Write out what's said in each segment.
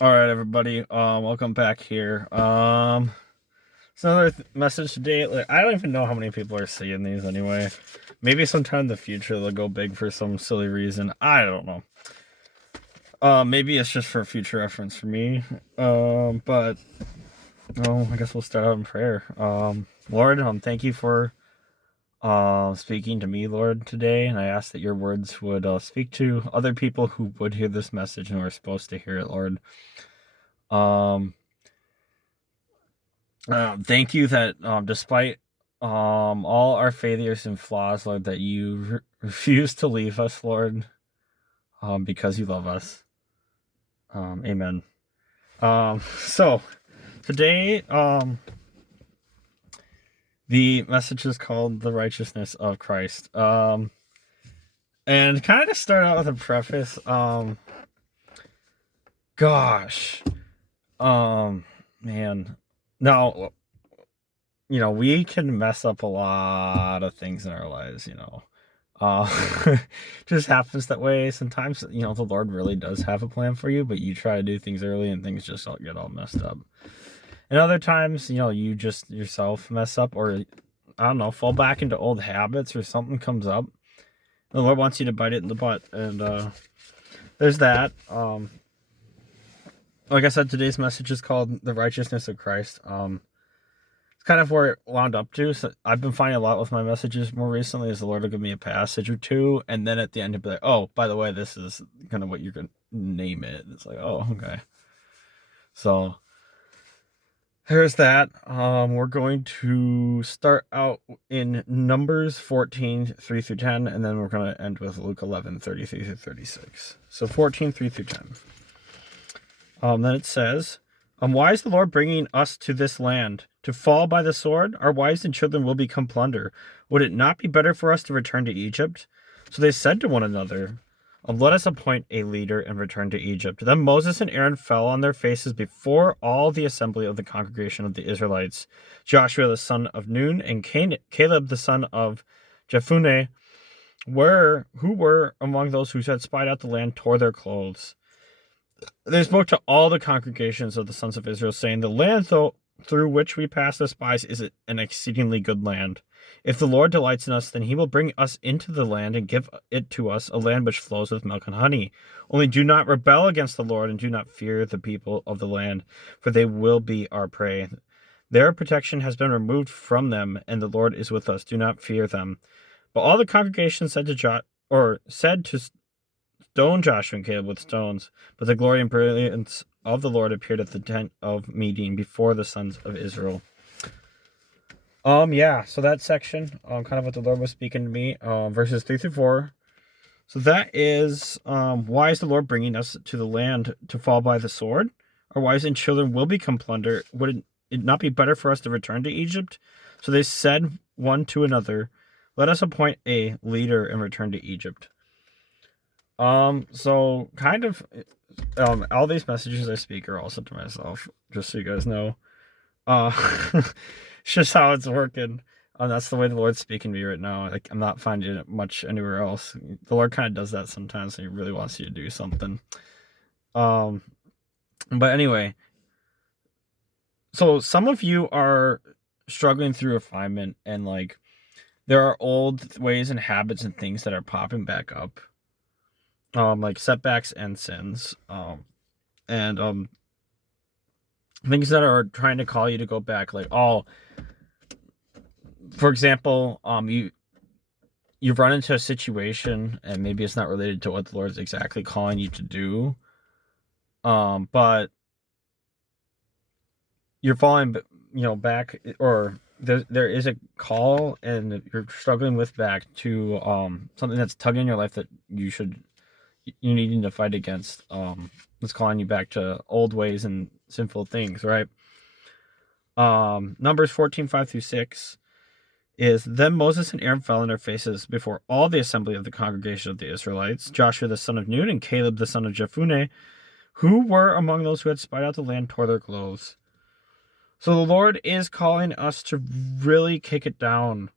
All right, everybody. Welcome back here. It's another message today. Like, I don't even know how many people are seeing these anyway. Maybe sometime in the future they'll go big for some silly reason. I don't know. Maybe it's just for future reference for me. But I guess we'll start out in prayer. Lord, thank you for speaking to me, Lord, today, and I ask that your words would speak to other people who would hear this message and who are supposed to hear it, Lord. Um, Thank you that despite all our failures and flaws, Lord, that you refuse to leave us, Lord, because you love us. Amen. So today, the message is called "The Righteousness of Christ." And kind of to start out with a preface. Gosh, man, now we can mess up a lot of things in our lives. Just happens that way. Sometimes, the Lord really does have a plan for you, but you try to do things early and things just get all messed up. And other times, you just yourself mess up or, I don't know, fall back into old habits or something comes up. The Lord wants you to bite it in the butt. And there's that. Like I said, today's message is called The Righteousness of Christ. It's kind of where it wound up to. So I've been finding a lot with my messages more recently is the Lord will give me a passage or two, and then at the end he'll be like, "Oh, by the way, this is kind of what you're gonna name it." It's like, "Oh, okay." So here's that. We're going to start out in Numbers 14, 3 through 10, and then we're gonna end with Luke 11, 33 through 36. So 14, 3 through 10. Then it says, why is the Lord bringing us to this land? To fall by the sword? Our wives and children will become plunder. Would it not be better for us to return to Egypt? So they said to one another, let us appoint a leader and return to Egypt. Then Moses and Aaron fell on their faces before all the assembly of the congregation of the Israelites. Joshua the son of Nun and Caleb the son of Jephunneh, who were among those who had spied out the land, tore their clothes. They spoke to all the congregations of the sons of Israel, saying, the land through which we pass as spies is an exceedingly good land. If the Lord delights in us, then he will bring us into the land and give it to us, a land which flows with milk and honey. Only do not rebel against the Lord and do not fear the people of the land, for they will be our prey. Their protection has been removed from them, and the Lord is with us. Do not fear them. But all the congregation said to stone Joshua and Caleb with stones, but the glory and brilliance of the Lord appeared at the tent of meeting before the sons of Israel. Yeah, so that section, kind of what the Lord was speaking to me, verses 3 through 4. So that is, why is the Lord bringing us to the land to fall by the sword? Our wives and children will become plunder. Would it not be better for us to return to Egypt? So they said one to another, let us appoint a leader and return to Egypt. So kind of, all these messages I speak are also to myself, just so you guys know. Uh, it's just how it's working. That's the way the Lord's speaking to me right now. Like, I'm not finding it much anywhere else. The Lord kind of does that sometimes, and He really wants you to do something. Um, but anyway, so some of you are struggling through refinement, and like there are old ways and habits and things that are popping back up, like setbacks and sins, and things that are trying to call you to go back, like, for example, you've run into a situation and maybe it's not related to what the Lord's exactly calling you to do, but you're falling, back, or there is a call and you're struggling with back to something that's tugging in your life that you needing to fight against, that's calling you back to old ways and sinful things, right? Numbers 14, 5 through 6 is, then Moses and Aaron fell on their faces before all the assembly of the congregation of the Israelites. Joshua the son of Nun and Caleb the son of Jephunneh, who were among those who had spied out the land, tore their clothes. So the Lord is calling us to really kick it down.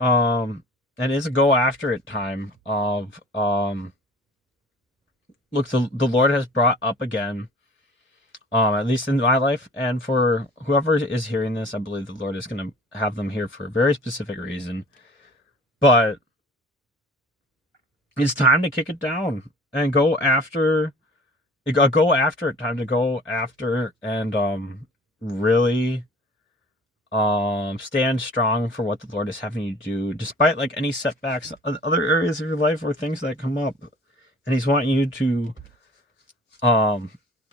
And it's a go after it time of, look, the Lord has brought up again At least in my life. And for whoever is hearing this, I believe the Lord is going to have them here for a very specific reason. But it's time to kick it down and go after it. Go after it. Time to go after and really stand strong for what the Lord is having you do, despite like any setbacks in other areas of your life or things that come up. And He's wanting you to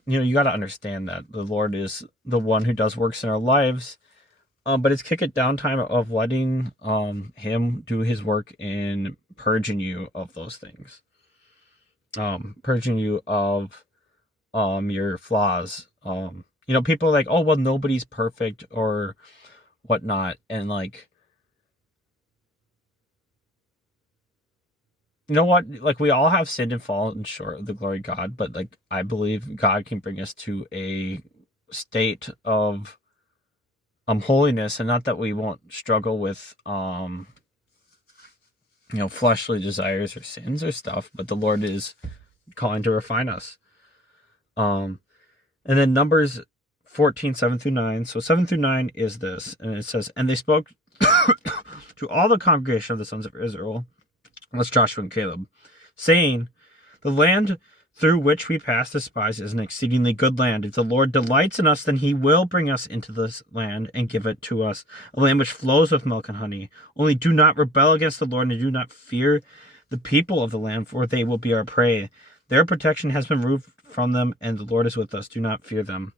you got to understand that the Lord is the one who does works in our lives. But it's kick it down time of letting Him do His work in purging you of those things. Purging you of your flaws. People are like, oh well, nobody's perfect or whatnot, and like, you know what, like we all have sinned and fallen short of the glory of God, but like I believe God can bring us to a state of holiness, and not that we won't struggle with fleshly desires or sins or stuff, but the Lord is calling to refine us. And then Numbers 14:7-9. So 7-9 is this, and it says, and they spoke to all the congregation of the sons of Israel, that's Joshua and Caleb, saying, the land through which we pass the spies is an exceedingly good land. If the Lord delights in us, then He will bring us into this land and give it to us, a land which flows with milk and honey. Only do not rebel against the Lord, and do not fear the people of the land, for they will be our prey. Their protection has been removed from them, and the Lord is with us. Do not fear them.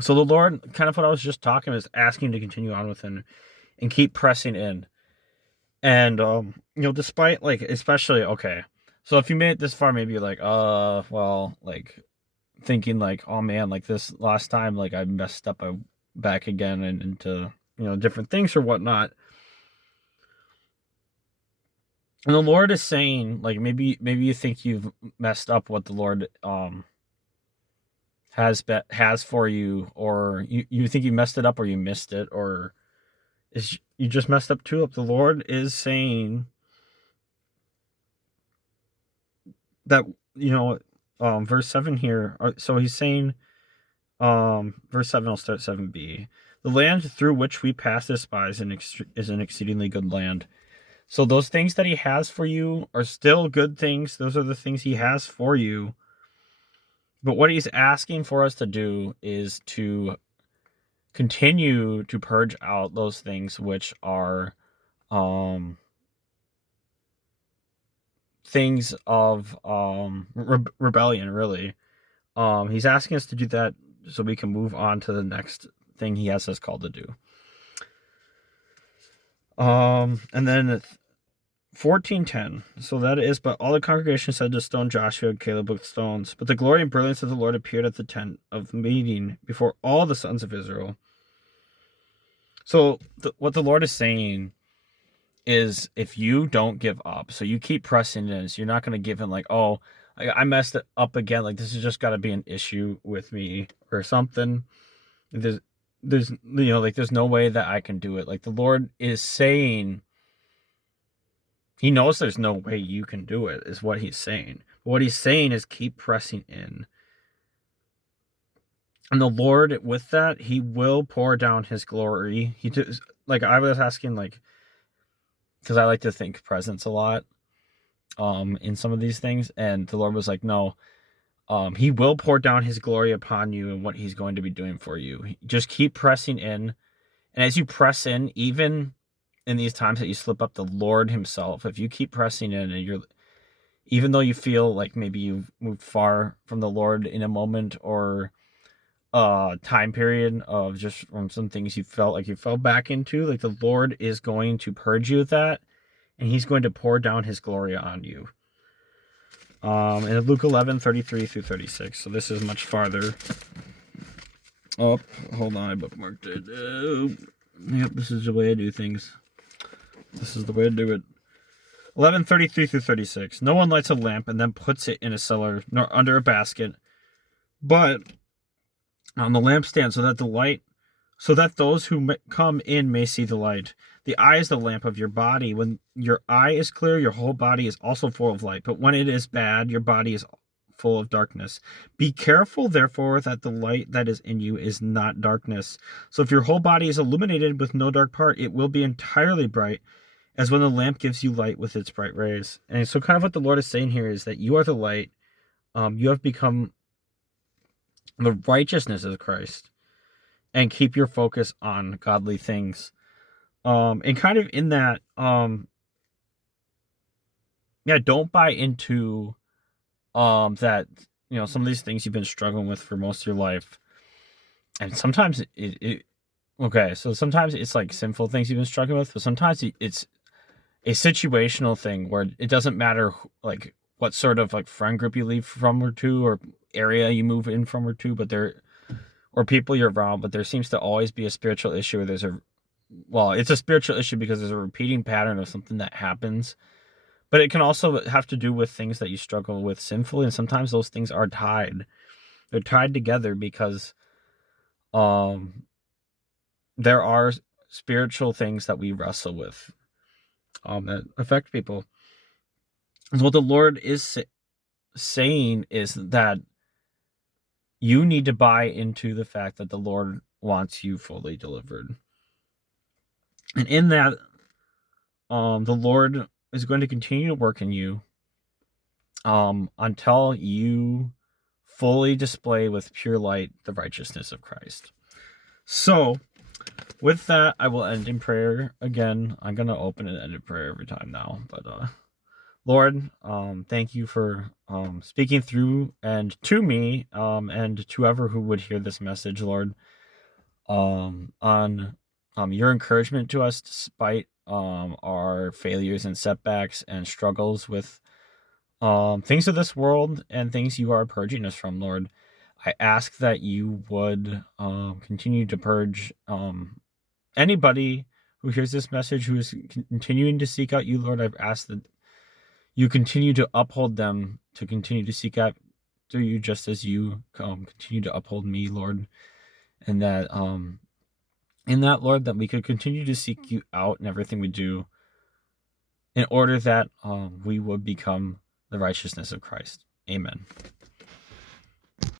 So the Lord, kind of what I was just talking, is asking to continue on with Him and keep pressing in. And despite like, especially, okay, so if you made it this far, maybe you're like, well, like thinking like, oh man, like this last time, like I messed up back again and into different things or whatnot. And the Lord is saying, like, maybe you think you've messed up what the Lord has for you, or you think you messed it up, or you missed it, or you just messed up too. The Lord is saying that, verse 7 here. So He's saying, verse 7, I'll start 7b. The land through which we pass this spies is an exceedingly good land. So those things that He has for you are still good things. Those are the things He has for you. But what He's asking for us to do is to continue to purge out those things which are things of rebellion, really. He's asking us to do that so we can move on to the next thing He has us called to do. And then 14:10. So that is, but all the congregation said to stone Joshua and Caleb with stones. But the glory and brilliance of the Lord appeared at the tent of meeting before all the sons of Israel. So what the Lord is saying is, if you don't give up, so you keep pressing in, so you're not going to give in like, oh, I messed it up again, like this has just got to be an issue with me or something. There's like there's no way that I can do it. Like the Lord is saying, He knows there's no way you can do it, is what He's saying. But what He's saying is keep pressing in. And the Lord, with that, He will pour down His glory. Like I was asking, like, because I like to think presence a lot in some of these things, and the Lord was like, no, He will pour down His glory upon you and what He's going to be doing for you. Just keep pressing in. And as you press in, even in these times that you slip up, the Lord Himself, if you keep pressing in, and even though you feel like maybe you've moved far from the Lord in a moment or time period of just from some things you felt like you fell back into, like the Lord is going to purge you with that, and He's going to pour down His glory on you. In Luke 11:33-36. So this is much farther up. Hold on, I bookmarked it. Yep, this is the way I do things. This is the way to do it. 11:33-36. No one lights a lamp and then puts it in a cellar, nor under a basket, but on the lampstand, so that those who come in may see the light. The eye is the lamp of your body. When your eye is clear, your whole body is also full of light. But when it is bad, your body is full of darkness. Be careful, therefore, that the light that is in you is not darkness. So if your whole body is illuminated with no dark part, it will be entirely bright, as when the lamp gives you light with its bright rays. And so kind of what the Lord is saying here is that you are the light. You have become the righteousness of Christ, and keep your focus on godly things. And kind of in that, don't buy into that, some of these things you've been struggling with for most of your life. And sometimes sometimes it's like sinful things you've been struggling with, but sometimes it's a situational thing where it doesn't matter like what sort of like friend group you leave from or to, or area you move in from or to, or people you're around, but there seems to always be a spiritual issue where it's a spiritual issue because there's a repeating pattern of something that happens. But it can also have to do with things that you struggle with sinfully, and sometimes those things are tied. They're tied together because there are spiritual things that we wrestle with that affect people. And what the Lord is saying is that you need to buy into the fact that the Lord wants you fully delivered. And in that, the Lord is going to continue to work in you until you fully display with pure light the righteousness of Christ. So, with that, I will end in prayer again. I'm going to open and end in prayer every time now. But, Lord, thank you for speaking through and to me and to whoever who would hear this message, Lord, on your encouragement to us despite our failures and setbacks and struggles with things of this world and things you are purging us from, Lord. I ask that you would continue to purge anybody who hears this message who is continuing to seek out you, Lord. I've asked that you continue to uphold them to continue to seek out through you, just as you continue to uphold me, Lord. And that in that, Lord, that we could continue to seek you out in everything we do, in order that we would become the righteousness of Christ. Amen.